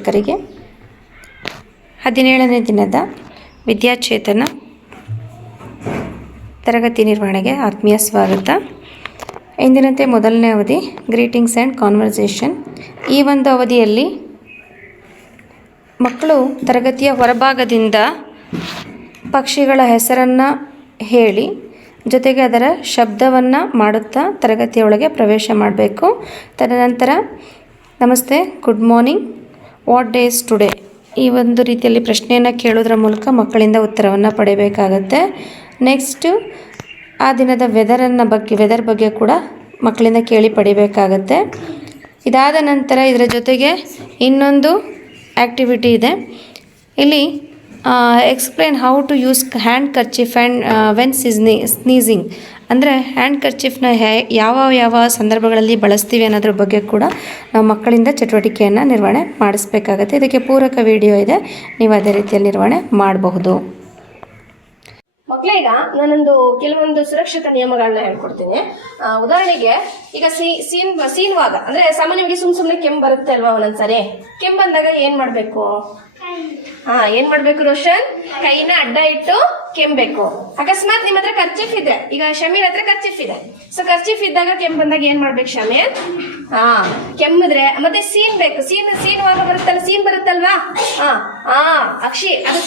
ಶಿಕ್ಷಕರಿಗೆ 17ನೇ ದಿನದ ವಿದ್ಯಾಚೇತನ ತರಗತಿ ನಿರ್ವಹಣೆಗೆ ಆತ್ಮೀಯ ಸ್ವಾಗತ. ಇಂದಿನಂತೆ ಮೊದಲನೇ ಅವಧಿ ಗ್ರೀಟಿಂಗ್ಸ್ ಆ್ಯಂಡ್ ಕಾನ್ವರ್ಸೇಷನ್. ಈ ಒಂದು ಅವಧಿಯಲ್ಲಿ ಮಕ್ಕಳು ತರಗತಿಯ ಹೊರಭಾಗದಿಂದ ಪಕ್ಷಿಗಳ ಹೆಸರನ್ನು ಹೇಳಿ ಜೊತೆಗೆ ಅದರ ಶಬ್ದವನ್ನು ಮಾಡುತ್ತಾ ತರಗತಿಯೊಳಗೆ ಪ್ರವೇಶ ಮಾಡಬೇಕು. ತದನಂತರ ನಮಸ್ತೆ, good morning, what day is today ಈ ಒಂದು ರೀತಿಯಲ್ಲಿ ಪ್ರಶ್ನೆಯನ್ನು ಕೇಳೋದ್ರ ಮೂಲಕ ಮಕ್ಕಳಿಂದ ಉತ್ತರವನ್ನು ಪಡೆಯಬೇಕಾಗತ್ತೆ. ನೆಕ್ಸ್ಟು ಆ ದಿನದ ವೆದರ್ ಬಗ್ಗೆ ಕೂಡ ಮಕ್ಕಳಿಂದ ಕೇಳಿ ಪಡಿಬೇಕಾಗತ್ತೆ. ಇದಾದ ನಂತರ ಇದರ ಜೊತೆಗೆ ಇನ್ನೊಂದು ಆ್ಯಕ್ಟಿವಿಟಿ ಇದೆ. ಇಲ್ಲಿ explain how to use handkerchief and when sneezing ಅಂದರೆ ಹ್ಯಾಂಡ್ ಕರ್ಚೀಫ್ನ ಯಾವ ಸಂದರ್ಭಗಳಲ್ಲಿ ಬಳಸ್ತೀವಿ ಅನ್ನೋದ್ರ ಬಗ್ಗೆ ಕೂಡ ನಾವು ಮಕ್ಕಳಿಂದ ಚಟುವಟಿಕೆಯನ್ನು ನಿರ್ವಹಣೆ ಮಾಡಿಸ್ಬೇಕಾಗತ್ತೆ. ಇದಕ್ಕೆ ಪೂರಕ ವಿಡಿಯೋ ಇದೆ, ನೀವು ಅದೇ ರೀತಿಯಲ್ಲಿ ನಿರ್ವಹಣೆ ಮಾಡಬಹುದು. ಮಕ್ಕಳೀಗ ನಾನೊಂದು ಕೆಲವೊಂದು ಸುರಕ್ಷತಾ ನಿಯಮಗಳನ್ನ ಹೇಳ್ಕೊಡ್ತೀನಿ. ಉದಾಹರಣೆಗೆ ಈಗ ಸೀನುವಾಗ ಅಂದ್ರೆ ಸಾಮಾನ್ಯವಾಗಿ ಸುಮ್ನೆ ಕೆಮ್ಮು ಬರುತ್ತೆ ಅಲ್ವಾ, ಒಂದೊಂದ್ಸರಿ ಕೆಮ್ಮು ಬಂದಾಗ ಏನ್ ಮಾಡ್ಬೇಕು? ಏನ್ ಮಾಡ್ಬೇಕು ರೋಷನ್? ಕೈನ ಅಡ್ಡ ಇಟ್ಟು ಕೆಮ್ಮಬೇಕು. ಅಕಸ್ಮಾತ್ ನಿಮ್ಮ ಹತ್ರ ಕರ್ಚೀಫ್ ಇದೆ, ಈಗ ಶಮೀರ್ ಹತ್ರ ಕರ್ಚೀಫ್ ಇದೆ, ಸೊ ಕರ್ಚೀಫ್ ಇದ್ದಾಗ ಕೆಮ್ಮು ಬಂದಾಗ ಏನ್ ಮಾಡ್ಬೇಕು ಶಮೀರ್? ಕೆಮ್ಮಿದ್ರೆ ಮತ್ತೆ ಸೀನ್ಬೇಕು. ಸೀನುವಾಗ ಬರುತ್ತಲ್ವಾ? ಅಕ್ಷಿ, ಅದು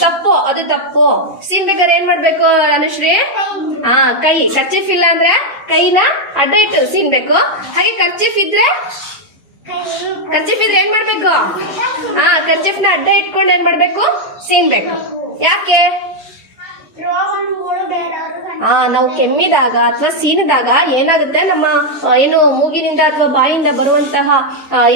ತಪ್ಪು. ಸೀನ್ಬೇಕಾದ್ರೆ ಏನ್ ಮಾಡ್ಬೇಕು ಅನುಶ್ರೀ? ಕೈ ಕರ್ಚೀಫ್ ಇಲ್ಲ ಅಂದ್ರೆ ಕೈನ ಅಡ್ಡ ಇಟ್ಟು ಸೀನ್ಬೇಕು. ಹಾಗೆ ಕರ್ಚೀಫ್ ಇದ್ರೆ ಏನ್ ಮಾಡ್ಬೇಕು? ಕರ್ಚೀಫ್ನ ಅಡ್ಡ ಇಟ್ಕೊಂಡು ಏನ್ ಮಾಡ್ಬೇಕು? ಸೀನ್ಬೇಕು. ಯಾಕೆ? ನಾವು ಕೆಮ್ಮಿದಾಗ ಅಥವಾ ಸೀನಿದಾಗ ಏನಾಗುತ್ತೆ, ನಮ್ಮ ಏನು ಮೂಗಿನಿಂದ ಅಥವಾ ಬಾಯಿಂದ ಬರುವಂತಹ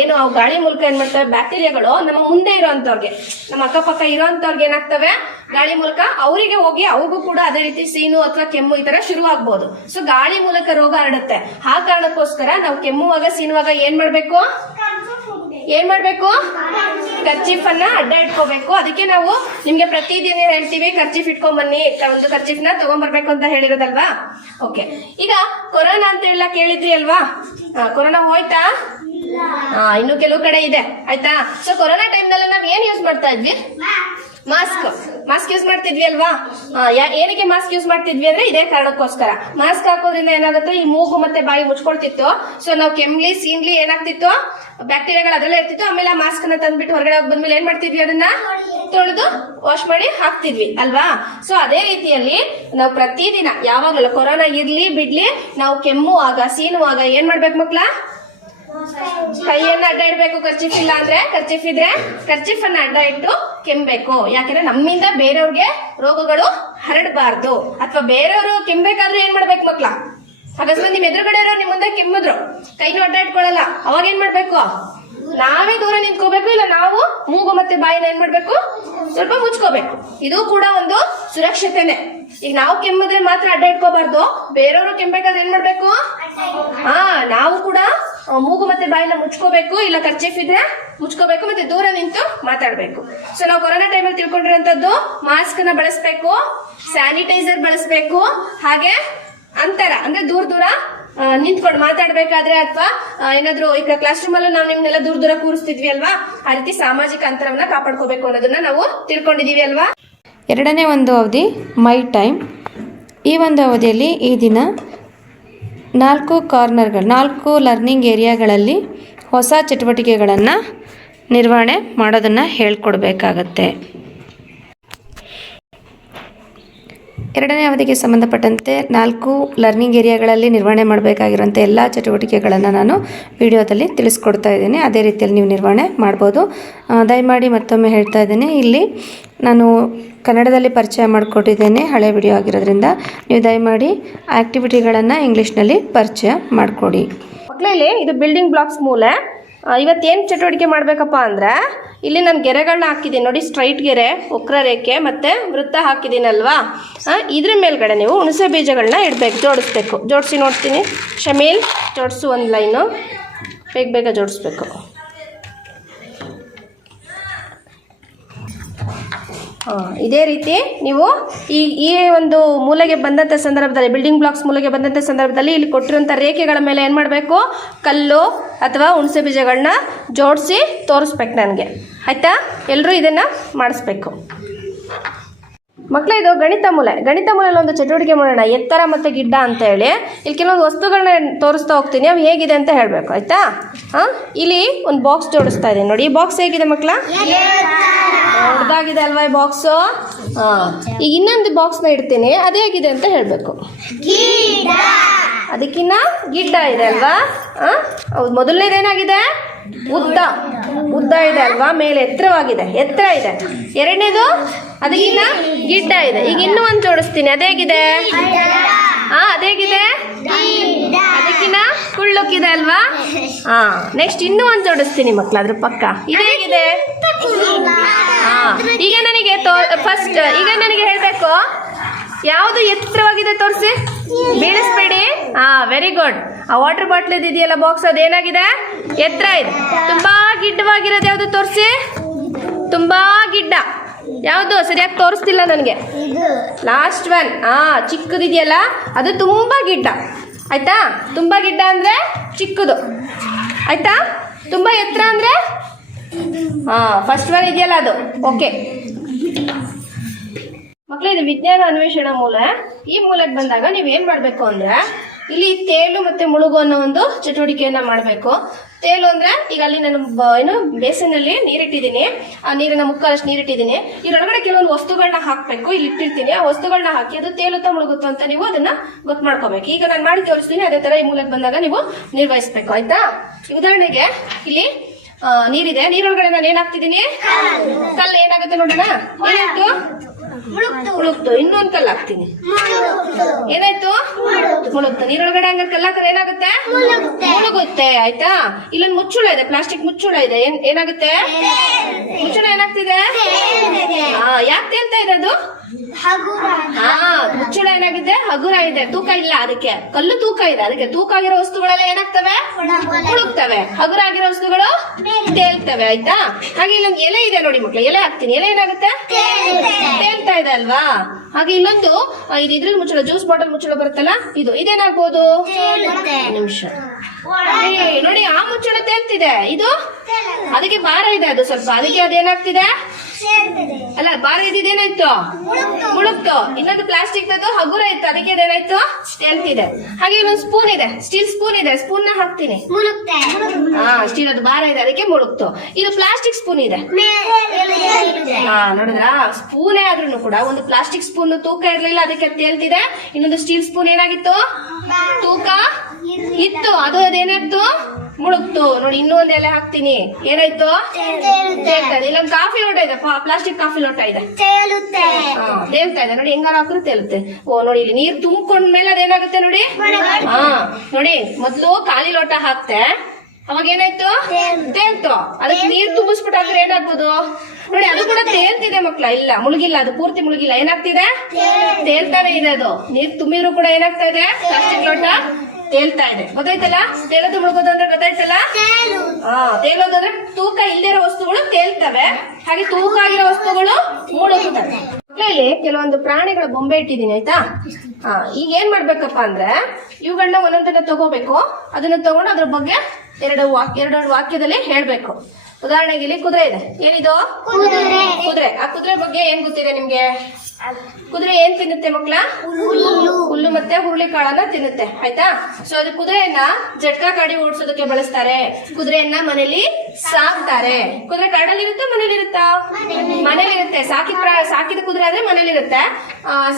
ಏನು ಗಾಳಿ ಮೂಲಕ ಏನ್ ಮಾಡ್ತವೆ ಬ್ಯಾಕ್ಟೀರಿಯಾಗಳು ನಮ್ಮ ಮುಂದೆ ಇರೋಂಥವ್ರಿಗೆ, ನಮ್ಮ ಅಕ್ಕಪಕ್ಕ ಇರೋಂಥವ್ರಿಗೆ ಏನಾಗ್ತವೆ ಗಾಳಿ ಮೂಲಕ ಅವರಿಗೆ ಹೋಗಿ ಅವ್ರಿಗೂ ಕೂಡ ಅದೇ ರೀತಿ ಸೀನು ಅಥವಾ ಕೆಮ್ಮು ಈ ತರ ಶುರು ಆಗ್ಬಹುದು. ಸೊ ಗಾಳಿ ಮೂಲಕ ರೋಗ ಹರಡುತ್ತೆ. ಆ ಕಾರಣಕ್ಕೋಸ್ಕರ ನಾವು ಕೆಮ್ಮುವಾಗ ಸೀನುವಾಗ ಏನ್ ಮಾಡ್ಬೇಕು? ಕರ್ಚೀಫ್ ಅನ್ನ ಅಡ್ಡ ಇಟ್ಕೋಬೇಕು. ಅದಕ್ಕೆ ನಾವು ನಿಮ್ಗೆ ಪ್ರತಿದಿನ ಹೇಳ್ತೀವಿ ಕರ್ಚೀಫ್ ಇಟ್ಕೊಂಡ್ ಬನ್ನಿ, ಒಂದು ಕರ್ಚೀಫ್ ನ ತಗೊಂಡ್ಬರ್ಬೇಕು ಅಂತ ಹೇಳಿರೋದಲ್ವಾ? ಓಕೆ, ಈಗ ಕೊರೋನಾ ಅಂತ ಎಲ್ಲ ಕೇಳಿದ್ರಿ ಅಲ್ವಾ? ಕೊರೋನಾ ಹೋಯ್ತಾ? ಇನ್ನು ಕೆಲವು ಕಡೆ ಇದೆ, ಆಯ್ತಾ? ಸೊ ಕೊರೋನಾ ಟೈಮ್ ನಲ್ಲಿ ನಾವ್ ಏನ್ ಯೂಸ್ ಮಾಡ್ತಾ ಇದ್ವಿ? ಮಾಸ್ಕ್ ಯೂಸ್ ಮಾಡ್ತಿದ್ವಿ ಅಲ್ವಾ? ಏನಕ್ಕೆ ಮಾಸ್ಕ್ ಯೂಸ್ ಮಾಡ್ತಿದ್ವಿ ಅಂದ್ರೆ ಇದೇ ಕಾರಣಕ್ಕೋಸ್ಕರ. ಮಾಸ್ಕ್ ಹಾಕೋದ್ರಿಂದ ಏನಾಗುತ್ತೆ, ಈ ಮೂಗು ಮತ್ತೆ ಬಾಯಿ ಮುಚ್ಕೊಳ್ತಿತ್ತು. ಸೊ ನಾವು ಕೆಮ್ಲಿ ಸೀನ್ಲಿ ಏನಾಗ್ತಿತ್ತು, ಬ್ಯಾಕ್ಟೀರಿಯಾಗಳು ಅದರಲ್ಲೇ ಇರ್ತಿತ್ತು. ಆಮೇಲೆ ಆ ಮಾಸ್ಕ್ ಅನ್ನ ತಂದ್ಬಿಟ್ಟು ಹೊರಗಡೆ ಹೋಗಿ ಬಂದ್ಮೇಲೆ ಏನ್ ಮಾಡ್ತಿದ್ವಿ, ಅದನ್ನ ತೊಳೆದು ವಾಶ್ ಮಾಡಿ ಹಾಕ್ತಿದ್ವಿ ಅಲ್ವಾ? ಸೊ ಅದೇ ರೀತಿಯಲ್ಲಿ ನಾವು ಪ್ರತಿದಿನ ಯಾವಾಗಲೂ ಕೊರೋನಾ ಇರ್ಲಿ ಬಿಡ್ಲಿ, ನಾವು ಕೆಮ್ಮುವಾಗ ಸೀನುವಾಗ ಏನ್ ಮಾಡ್ಬೇಕು ಮಕ್ಳ? ಕೈಯನ್ನ ಅಡ್ಡ ಇಡ್ಬೇಕು. ಕರ್ಚೀಫ್ ಇಲ್ಲ ಅಂದ್ರೆ ಕರ್ಚೀಫ್ ಇದ್ರೆ ಕರ್ಚೀಫ್ ಅನ್ನ ಅಡ್ಡ ಇಟ್ಟು ಕೆಮ್ಮಬೇಕು. ಯಾಕಂದ್ರೆ ನಮ್ಮಿಂದ ಬೇರೆಯವ್ರಿಗೆ ರೋಗಗಳು ಹರಡಬಾರ್ದು. ಅಥವಾ ಬೇರೆಯವರು ಕೆಮ್ಮಬೇಕಾದ್ರೆ ಏನ್ ಮಾಡ್ಬೇಕು ಮಕ್ಳ? ಅಕಸ್ಮಾತ್ ನಿಮ್ ಎದುರುಗಡೆ ಇರೋ ನಿಮ್ ಮುಂದೆ ಕೆಮ್ಮಿದ್ರು ಕೈನೂ ಅಡ್ಡ ಇಟ್ಕೊಳ್ಳಲ್ಲ, ಅವಾಗ ಏನ್ ಮಾಡ್ಬೇಕು? ನಾವೇ ದೂರ ನಿಂತ್ಕೋಬೇಕು. ಇಲ್ಲ ನಾವು ಮೂಗು ಮತ್ತೆ ಬಾಯಿನ ಏನ್ ಮಾಡ್ಬೇಕು? ಸ್ವಲ್ಪ ಮುಚ್ಕೋಬೇಕು. ಇದು ಕೂಡ ಒಂದು ಸುರಕ್ಷತೆನೆ. ಈಗ ನಾವು ಕೆಮ್ಮಿದ್ರೆ ಮಾತ್ರ ಅಡ್ಡ ಇಟ್ಕೋಬಾರ್ದು, ಬೇರೆಯವರು ಕೆಮ್ಮಬೇಕಾದ್ರೆ ಏನ್ ಮಾಡ್ಬೇಕು? ನಾವು ಕೂಡ ಮೂಗು ಮತ್ತೆ ಬಾಯಿನ ಮುಚ್ಕೋಬೇಕು. ಇಲ್ಲ ಕರ್ಚೀಫ್ ಇದ್ರೆ ಮುಚ್ಕೋಬೇಕು, ಮತ್ತೆ ದೂರ ನಿಂತು ಮಾತಾಡ್ಬೇಕು. ಸೊ ನಾವು ಕೊರೋನಾ ಟೈಮಲ್ಲಿ ತಿಳ್ಕೊಂಡಿರೋಂಥದ್ದು ಮಾಸ್ಕ್ ನ ಬಳಸ್ಬೇಕು, ಸ್ಯಾನಿಟೈಸರ್ ಬಳಸ್ಬೇಕು, ಹಾಗೆ ಅಂತರ ಅಂದ್ರೆ ದೂರ ನಿಂತ್ಕೊಂಡು ಮಾತಾಡ್ಬೇಕಾದ್ರೆ ಅಥವಾ ಏನಾದ್ರು ಈಗ ಕ್ಲಾಸ್ ರೂಮ್ ಅಲ್ಲೂ ನಾವು ನಿಮ್ನೆಲ್ಲ ದೂರ ಕೂರಿಸ್ತಿದ್ವಿ ಅಲ್ವಾ, ಆ ರೀತಿ ಸಾಮಾಜಿಕ ಅಂತರವನ್ನ ಕಾಪಾಡ್ಕೋಬೇಕು ಅನ್ನೋದನ್ನ ನಾವು ತಿಳ್ಕೊಂಡಿದೀವಿ ಅಲ್ವಾ. ಎರಡನೇ ಒಂದು ಅವಧಿ ಮೈ ಟೈಮ್. ಈ ಒಂದು ಅವಧಿಯಲ್ಲಿ ಈ ದಿನ 4 ಲರ್ನಿಂಗ್ ಏರಿಯಾಗಳಲ್ಲಿ ಹೊಸ ಚಟುವಟಿಕೆಗಳನ್ನು ನಿರ್ವಹಣೆ ಮಾಡೋದನ್ನು ಹೇಳ್ಕೊಡ್ಬೇಕಾಗತ್ತೆ. ಎರಡನೇ ಅವಧಿಗೆ ಸಂಬಂಧಪಟ್ಟಂತೆ 4 ಲರ್ನಿಂಗ್ ಏರಿಯಾಗಳಲ್ಲಿ ನಿರ್ವಹಣೆ ಮಾಡಬೇಕಾಗಿರುವಂಥ ಎಲ್ಲ ಚಟುವಟಿಕೆಗಳನ್ನು ನಾನು ವಿಡಿಯೋದಲ್ಲಿ ತಿಳಿಸ್ಕೊಡ್ತಾ ಇದ್ದೀನಿ. ಅದೇ ರೀತಿಯಲ್ಲಿ ನೀವು ನಿರ್ವಹಣೆ ಮಾಡ್ಬೋದು. ದಯಮಾಡಿ ಮತ್ತೊಮ್ಮೆ ಹೇಳ್ತಾ ಇದ್ದೀನಿ, ಇಲ್ಲಿ ನಾನು ಕನ್ನಡದಲ್ಲಿ ಪರಿಚಯ ಮಾಡಿಕೊಟ್ಟಿದ್ದೇನೆ, ಹಳೆ ವಿಡಿಯೋ ಆಗಿರೋದ್ರಿಂದ ನೀವು ದಯಮಾಡಿ ಆ್ಯಕ್ಟಿವಿಟಿಗಳನ್ನು ಇಂಗ್ಲೀಷ್ನಲ್ಲಿ ಪರಿಚಯ ಮಾಡಿಕೊಡಿ. ಮಕ್ಕಳಲ್ಲಿ ಇದು ಬಿಲ್ಡಿಂಗ್ ಬ್ಲಾಕ್ಸ್ ಮೂಲೆ. ಇವತ್ತೇನು ಚಟುವಟಿಕೆ ಮಾಡಬೇಕಪ್ಪ ಅಂದರೆ, ಇಲ್ಲಿ ನಾನು ಗೆರೆಗಳನ್ನ ಹಾಕಿದ್ದೀನಿ ನೋಡಿ, ಸ್ಟ್ರೈಟ್ ಗೆರೆ, ವಕ್ರರೇಖೆ ಮತ್ತು ವೃತ್ತ ಹಾಕಿದ್ದೀನಲ್ವಾ? ಇದ್ರ ಮೇಲ್ಗಡೆ ನೀವು ಹುಣಸೆ ಬೀಜಗಳನ್ನ ಇಡಬೇಕು, ಜೋಡಿಸ್ಬೇಕು. ಜೋಡಿಸಿ ನೋಡ್ತೀನಿ ಶಮೀಲ್, ಜೋಡಿಸು ಒಂದು ಲೈನು, ಬೇಗ ಜೋಡಿಸ್ಬೇಕು. ಇದೇ ರೀತಿ ನೀವು ಈ ಒಂದು ಮೂಲೆಗೆ ಬಂದಂಥ ಸಂದರ್ಭದಲ್ಲಿ, ಬಿಲ್ಡಿಂಗ್ ಬ್ಲಾಕ್ಸ್ ಮೂಲೆಗೆ ಬಂದಂಥ ಸಂದರ್ಭದಲ್ಲಿ ಇಲ್ಲಿ ಕೊಟ್ಟಿರುವಂಥ ರೇಖೆಗಳ ಮೇಲೆ ಏನು ಮಾಡಬೇಕು, ಕಲ್ಲು ಅಥವಾ ಹುಣಸೆ ಬೀಜಗಳನ್ನ ಜೋಡಿಸಿ ತೋರಿಸ್ಬೇಕು ನನಗೆ. ಆಯಿತಾ? ಎಲ್ಲರೂ ಇದನ್ನು ಮಾಡಿಸ್ಬೇಕು. ಮಕ್ಕಳೇ, ಇದು ಗಣಿತ ಮೂಲೆಯಲ್ಲಿ ಒಂದು ಚಟುವಟಿಕೆ ಮಾಡೋಣ, ಎತ್ತರ ಮತ್ತು ಗಿಡ್ಡ ಅಂತ ಹೇಳಿ. ಇಲ್ಲಿ ಕೆಲವೊಂದು ವಸ್ತುಗಳನ್ನ ತೋರಿಸ್ತಾ ಹೋಗ್ತೀನಿ, ಅವು ಹೇಗಿದೆ ಅಂತ ಹೇಳಬೇಕು. ಆಯಿತಾ? ಇಲ್ಲಿ ಒಂದು ಬಾಕ್ಸ್ ಜೋಡಿಸ್ತಾ ಇದ್ದೀನಿ ನೋಡಿ. ಈ ಬಾಕ್ಸ್ ಹೇಗಿದೆ ಮಕ್ಕಳ? ದೊಡ್ಡದಾಗಿದೆ ಅಲ್ವಾ ಈ ಬಾಕ್ಸು? ಈಗ ಇನ್ನೊಂದು ಬಾಕ್ಸ್ನ ಇಡ್ತೀನಿ, ಅದು ಹೇಗಿದೆ ಅಂತ ಹೇಳಬೇಕು. ಅದಕ್ಕಿನ್ನ ಗಿಡ್ಡ ಇದೆ ಅಲ್ವಾ? ಹೌದು. ಮೊದಲನೇದೇನಾಗಿದೆ? ಉದ್ದ ಇದೆ ಅಲ್ವಾ? ಮೇಲೆ ಎತ್ತರ ಇದೆ. ಎರಡನೇದು ಅದಕ್ಕಿನ್ನ ಗಿಡ್ಡ ಇದೆ. ಈಗ ಇನ್ನೂ ಒಂದು ಜೋಡಿಸ್ತೀನಿ, ಅದೇಗಿದೆ? ಅದೇಗಿದೆ? ಅದಕ್ಕಿನ್ನ ಕುಳ್ಳುಕ್ಕಿದೆ ಅಲ್ವಾ? ನೆಕ್ಸ್ಟ್ ಇನ್ನೂ ಒಂದು ಜೋಡಿಸ್ತೀನಿ ಮಕ್ಕಳ ಅದ್ರ ಪಕ್ಕ. ಇದೇಗಿದೆ? ಈಗ ನನಗೆ ಈಗ ನನಗೆ ಹೇಳ್ಬೇಕು, ಯಾವುದು ಎತ್ತರವಾಗಿದೆ ತೋರಿಸಿ, ಬೀಳಿಸ್ಬೇಡಿ. Very good. ಆ ವಾಟರ್ ಬಾಟ್ಲ್ ಇದೆಯಲ್ಲ ಬಾಕ್ಸ್, ಅದೇನಾಗಿದೆ? ಎತ್ತರ ಇದೆ. ತುಂಬಾ ಗಿಡ್ಡವಾಗಿರೋದು ಯಾವುದು ತೋರಿಸಿ? ತುಂಬಾ ಗಿಡ್ಡ ಯಾವುದು? ಸರಿಯಾಗಿ ತೋರಿಸ್ತಿಲ್ಲ ನನಗೆ. Last one. ಚಿಕ್ಕದಿದೆಯಲ್ಲ ಅದು ತುಂಬಾ ಗಿಡ್ಡ. ಆಯ್ತಾ? ತುಂಬಾ ಗಿಡ್ಡ ಅಂದ್ರೆ ಚಿಕ್ಕದು. ಆಯ್ತಾ? ತುಂಬಾ ಎತ್ತರ ಅಂದ್ರೆ ಫಸ್ಟ್ ಒನ್ ಇದೆಯಲ್ಲ ಅದು. ಓಕೆ ಮಕ್ಕಳು, ಇದು ವಿಜ್ಞಾನ ಅನ್ವೇಷಣಾ ಮೂಲ. ಈ ಮೂಲಕ್ಕೆ ಬಂದಾಗ ನೀವು ಏನ್ ಮಾಡ್ಬೇಕು ಅಂದ್ರೆ, ಇಲ್ಲಿ ತೇಲು ಮತ್ತೆ ಮುಳುಗು ಅನ್ನೋ ಒಂದು ಚಟುವಟಿಕೆಯನ್ನ ಮಾಡಬೇಕು. ತೇಲು ಅಂದ್ರೆ, ಈಗ ಅಲ್ಲಿ ನಾನು ಬೇಸಿನಲ್ಲಿ ನೀರಿಟ್ಟಿದ್ದೀನಿ, ಆ ನೀರಿನ ಮುಕ್ಕಾಲಷ್ಟು ನೀರಿಟ್ಟಿದ್ದೀನಿ. ಇದರೊಳಗಡೆ ಕೆಲವೊಂದು ವಸ್ತುಗಳನ್ನ ಹಾಕ್ಬೇಕು. ಇಲ್ಲಿ ಇಟ್ಟಿರ್ತೀನಿ, ಆ ವಸ್ತುಗಳನ್ನ ಹಾಕಿ ಅದು ತೇಲುತ್ತಾ ಮುಳುಗುತ್ತೋ ಅಂತ ನೀವು ಅದನ್ನ ಗೊತ್ತು ಮಾಡ್ಕೋಬೇಕು. ಈಗ ನಾನು ಮಾಡಿ ತೋರಿಸ್ತೀನಿ, ಅದೇ ತರ ಈ ಮೂಲಕ್ಕೆ ಬಂದಾಗ ನೀವು ನಿರ್ವಹಿಸ್ಬೇಕು. ಆಯ್ತಾ? ಉದಾಹರಣೆಗೆ ಇಲ್ಲಿ ನೀರಿದೆ, ನೀರೊಳಗಡೆ ನಾನು ಏನಾಗ್ತಿದ್ದೀನಿ? ಕಲ್ಲು ಏನಾಗುತ್ತೆ ನೋಡೋಣ. ಏನಾಯ್ತು? ಮುಳುಗ್ತು. ಇನ್ನೊಂದು ಕಲ್ಲು ಹಾಕ್ತೀನಿ, ಏನಾಯ್ತು? ಮುಳುಗ್ತು. ನೀರೊಳಗಡೆ ಹಂಗಾರೆ ಕಲ್ಲು ಹಾಕಿದ್ರೆ ಏನಾಗುತ್ತೆ? ಮುಳುಗುತ್ತೆ. ಆಯ್ತಾ? ಇಲ್ಲೊಂದು ಮುಚ್ಚುಳ ಇದೆ, ಪ್ಲಾಸ್ಟಿಕ್ ಮುಚ್ಚುಳ ಇದೆ. ಏನಾಗುತ್ತೆ? ಮುಚ್ಚುಳ ಏನಾಗ್ತಿದೆ? ಯಾಕೆ ತೇಲ್ತಾ ಇದೆ ಅದು? ಮುಚ್ಚುಳ ಏನಾಗಿದೆ? ಹಗುರ ಇದೆ, ತೂಕ ಇಲ್ಲ. ಅದಕ್ಕೆ ಕಲ್ಲು ತೂಕ ಇದೆ, ಅದಕ್ಕೆ ತೂಕ ಆಗಿರೋ ವಸ್ತುಗಳೆಲ್ಲ ಏನಾಗ್ತವೆ? ಮುಳುಗ್ತವೆ. ಹಗುರ ಆಗಿರೋ ವಸ್ತುಗಳು ತೇಲ್ತವೆ. ಆಯ್ತಾ? ಹಾಗೆ ಇಲ್ಲೊಂದು ಎಲೆ ಇದೆ ನೋಡಿ ಮಕ್ಳು, ಎಲೆ ಹಾಕ್ತೀನಿ. ಎಲೆ ಏನಾಗುತ್ತೆ? ತೇಲ್ತಾ ಇದೆ ಅಲ್ವಾ? ಹಾಗೆ ಇಲ್ಲೊಂದು ಇದ್ರ ಮುಚ್ಚಳ, ಜ್ಯೂಸ್ ಬಾಟಲ್ ಮುಚ್ಚಳ ಬರುತ್ತಲ್ಲ, ಇದೇನಾಗ್ಬೋದು? ನಿಮಿಷ ನೋಡಿ, ಆ ಮುಚ್ಚಳ ತೇಲ್ತಿದೆ, ಇದು ಅದಕ್ಕೆ ಭಾರ ಇದೆ, ಅದು ಸ್ವಲ್ಪ, ಅದಕ್ಕೆ ಅದೇನಾಗ್ತಿದೆ? ಅಲ್ಲ, ಭಾರ ಇದೇನಾಯ್ತು? ಮುಳುಗ್ತು. ಇನ್ನೊಂದು ಪ್ಲಾಸ್ಟಿಕ್ ಹಗುರ ಇತ್ತು, ಅದಕ್ಕೆ ಅದೇನಾಯ್ತು? ತೇಲ್ತಿದೆ. ಹಾಗೆ ಇನ್ನೊಂದು ಸ್ಪೂನ್ ಇದೆ, ಸ್ಟೀಲ್ ಸ್ಪೂನ್ ಇದೆ, ಸ್ಪೂನ್ ನ ಹಾಕ್ತೀನಿ. ಸ್ಟೀಲ್ ಅದು ಭಾರ ಇದೆ, ಅದಕ್ಕೆ ಮುಳುಗ್ತು. ಇದು ಪ್ಲಾಸ್ಟಿಕ್ ಸ್ಪೂನ್ ಇದೆ. ನೋಡಿದ್ರಾ? ಸ್ಪೂನೇ ಆದ್ರೂ ಕೂಡ ಒಂದು ಪ್ಲಾಸ್ಟಿಕ್ ಸ್ಪೂನ್ ತೂಕ ಇರ್ಲಿಲ್ಲ, ಅದಕ್ಕೆ ತೇಲ್ತಿದೆ. ಇನ್ನೊಂದು ಸ್ಟೀಲ್ ಸ್ಪೂನ್ ಏನಾಗಿತ್ತು? ತೂಕ ಇತ್ತು, ಅದು ಅದೇನಾಯ್ತು? ಮುಳುಗ್ತು. ನೋಡಿ, ಇನ್ನೂ ಒಂದ್ ಎಲೆ ಹಾಕ್ತೀನಿ, ಏನಾಯ್ತು? ತೇಲ್ತಾ ಇದೆ. ಇಲ್ಲೊಂದು ಕಾಫಿ ಲೋಟ ಇದೆ, ಪ್ಲಾಸ್ಟಿಕ್ ಕಾಫಿ ಲೋಟ ಇದೆ, ತೇಲ್ತಾ ಇದೆ. ನೋಡಿ, ಹೆಂಗಾರ ಹಾಕಿದ್ರೆ ತೇಲುತ್ತೆ. ನೋಡಿ, ಇಲ್ಲಿ ನೀರ್ ತುಂಬಿಕೊಂಡ್ಮೇಲೆ ಅದೇನಾಗುತ್ತೆ ನೋಡಿ. ನೋಡಿ, ಮೊದ್ಲು ಖಾಲಿ ಲೋಟ ಹಾಕ್ತೆ, ಅವಾಗ ಏನಾಯ್ತು? ತೇಲ್ತು. ಅದಕ್ಕೆ ನೀರ್ ತುಂಬಿಸ್ಬಿಟ್ಟು ಹಾಕ್ರೆ ಏನಾಗ್ಬೋದು ನೋಡಿ? ಅದು ಕೂಡ ತೇಲ್ತಿದೆ ಮಕ್ಳ. ಇಲ್ಲ, ಮುಳುಗಿಲ್ಲ, ಅದು ಪೂರ್ತಿ ಮುಳುಗಿಲ್ಲ. ಏನಾಗ್ತಿದೆ? ತೇಲ್ತಾನೆ ಇದೆ. ಅದು ನೀರ್ ತುಂಬಿದ್ರು ಕೂಡ ಏನಾಗ್ತಾ ಇದೆ? ಪ್ಲಾಸ್ಟಿಕ್ ಲೋಟ ತೇಲ್ತಾ ಇದೆ. ಗೊತ್ತಾಯ್ತಲ್ಲ? ತೇಲೋದು ಮುಳುಗೋದು ಅಂದ್ರೆ ಗೊತ್ತಾಯ್ತಲ್ಲ? ತೇಲೋದು ಅಂದ್ರೆ ತೂಕ ಇಲ್ದಿರೋ ವಸ್ತುಗಳು ತೇಲ್ತವೆ, ಹಾಗೆ ತೂಕ ಆಗಿರೋ ವಸ್ತುಗಳು ಮುಳುಗುತ್ತವೆ. ಇಲ್ಲಿ ಕೆಲವೊಂದು ಪ್ರಾಣಿಗಳ ಬೊಂಬೆ ಇಟ್ಟಿದ್ದೀನಿ. ಆಯ್ತಾ? ಈಗ ಏನ್ ಮಾಡ್ಬೇಕಪ್ಪ ಅಂದ್ರೆ, ಇವುಗಳನ್ನ ಒಂದೊಂದನ್ನ ತಗೋಬೇಕು. ಅದನ್ನ ತಗೊಂಡು ಅದ್ರ ಬಗ್ಗೆ ಎರಡು ವಾಕ್ಯದಲ್ಲಿ ಹೇಳ್ಬೇಕು. ಉದಾಹರಣೆಗೆ ಇಲ್ಲಿ ಕುದುರೆ ಇದೆ. ಏನಿದು? ಕುದುರೆ. ಆ ಕುದುರೆ ಬಗ್ಗೆ ಏನ್ ಗೊತ್ತಿದೆ ನಿಮ್ಗೆ? ಕುದುರೆ ಏನ್ ತಿನ್ನುತ್ತೆ ಮಕ್ಳ? ಹುಲ್ಲು ಮತ್ತೆ ಹುರುಳಿ ಕಾಳನ್ನ ತಿನ್ನುತ್ತೆ. ಆಯ್ತಾ? ಸೊ ಅದು ಕುದುರೆಯನ್ನ ಜಟ್ಕಾ ಗಾಡಿ ಓಡಿಸೋದಕ್ಕೆ ಬಳಸ್ತಾರೆ. ಕುದುರೆಯನ್ನ ಮನೇಲಿ ಸಾಕ್ತಾರೆ. ಕುದುರೆ ಕಾಡಲ್ಲಿ ಇರುತ್ತೆ, ಮನೇಲಿ ಇರುತ್ತಾ? ಮನೇಲಿ ಇರುತ್ತೆ. ಸಾಕಿದ ಕುದುರೆ ಆದ್ರೆ ಮನೇಲಿ ಇರುತ್ತೆ.